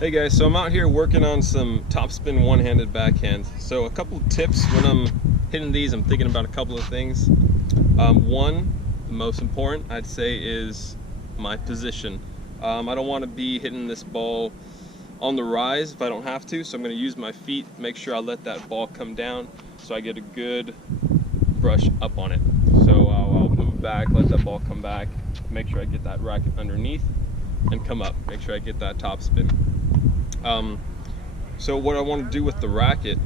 Hey guys, so I'm out here working on some topspin one-handed backhands. So a couple of tips when I'm hitting these, I'm thinking about a couple of things. One, the most important, I'd say, is my position. I don't want to be hitting this ball on the rise if I don't have to, so I'm going to use my feet, make sure I let that ball come down so I get a good brush up on it. So I'll move back, let that ball come back, make sure I get that racket underneath, and come up, make sure I get that topspin. So what I want to do with the racket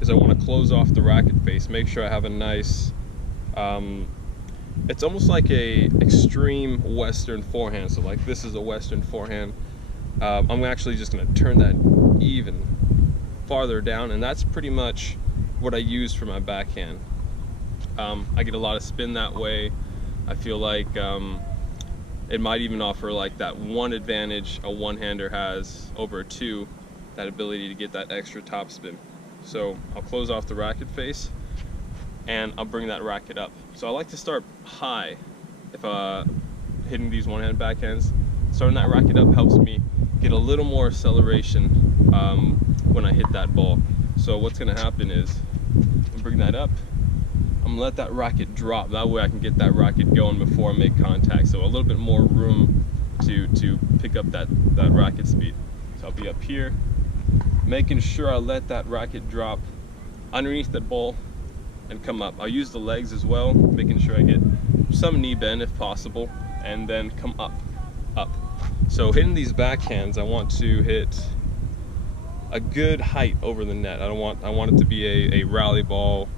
is I want to close off the racket face, make sure I have a nice, it's almost like a extreme Western forehand. So like this is a Western forehand. I'm actually just going to turn that even farther down, and that's pretty much what I use for my backhand. I get a lot of spin that way. I feel like it might even offer like that one advantage a one-hander has over a two, that ability to get that extra topspin. So I'll close off the racket face and I'll bring that racket up. So I like to start high if hitting these one-hand backhands. Starting that racket up helps me get a little more acceleration when I hit that ball. So what's going to happen is I'll bring that up, I'm gonna let that racket drop. That way I can get that racket going before I make contact. So a little bit more room to pick up that racket speed. So I'll be up here, making sure I let that racket drop underneath that ball and come up. I'll use the legs as well, making sure I get some knee bend if possible, and then come up. So hitting these backhands, I want to hit a good height over the net. I want it to be a rally ball,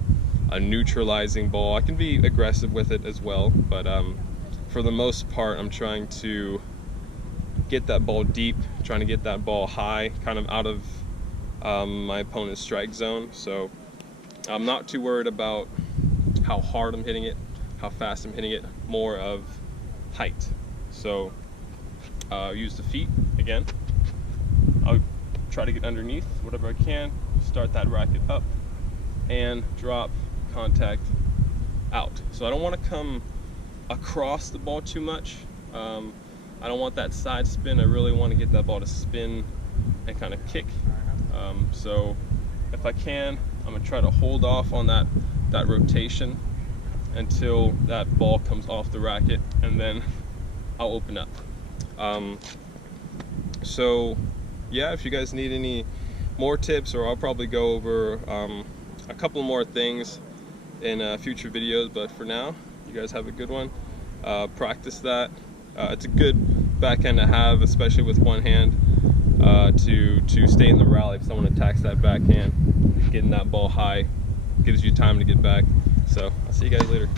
a neutralizing ball. I can be aggressive with it as well, but for the most part I'm trying to get that ball deep, trying to get that ball high, kind of out of my opponent's strike zone. So I'm not too worried about how hard I'm hitting it, how fast I'm hitting it, more of height. So use the feet again. I'll try to get underneath whatever I can, start that racket up and drop, contact, out. So I don't want to come across the ball too much. I don't want that side spin. I really want to get that ball to spin and kind of kick. So if I can, I'm going to try to hold off on that rotation until that ball comes off the racket, and then I'll open up. So yeah, if you guys need any more tips, or I'll probably go over a couple more things in future videos, but for now, you guys have a good one. Practice that. It's a good backhand to have, especially with one hand, to stay in the rally. If someone attacks that backhand, getting that ball high gives you time to get back. So I'll see you guys later.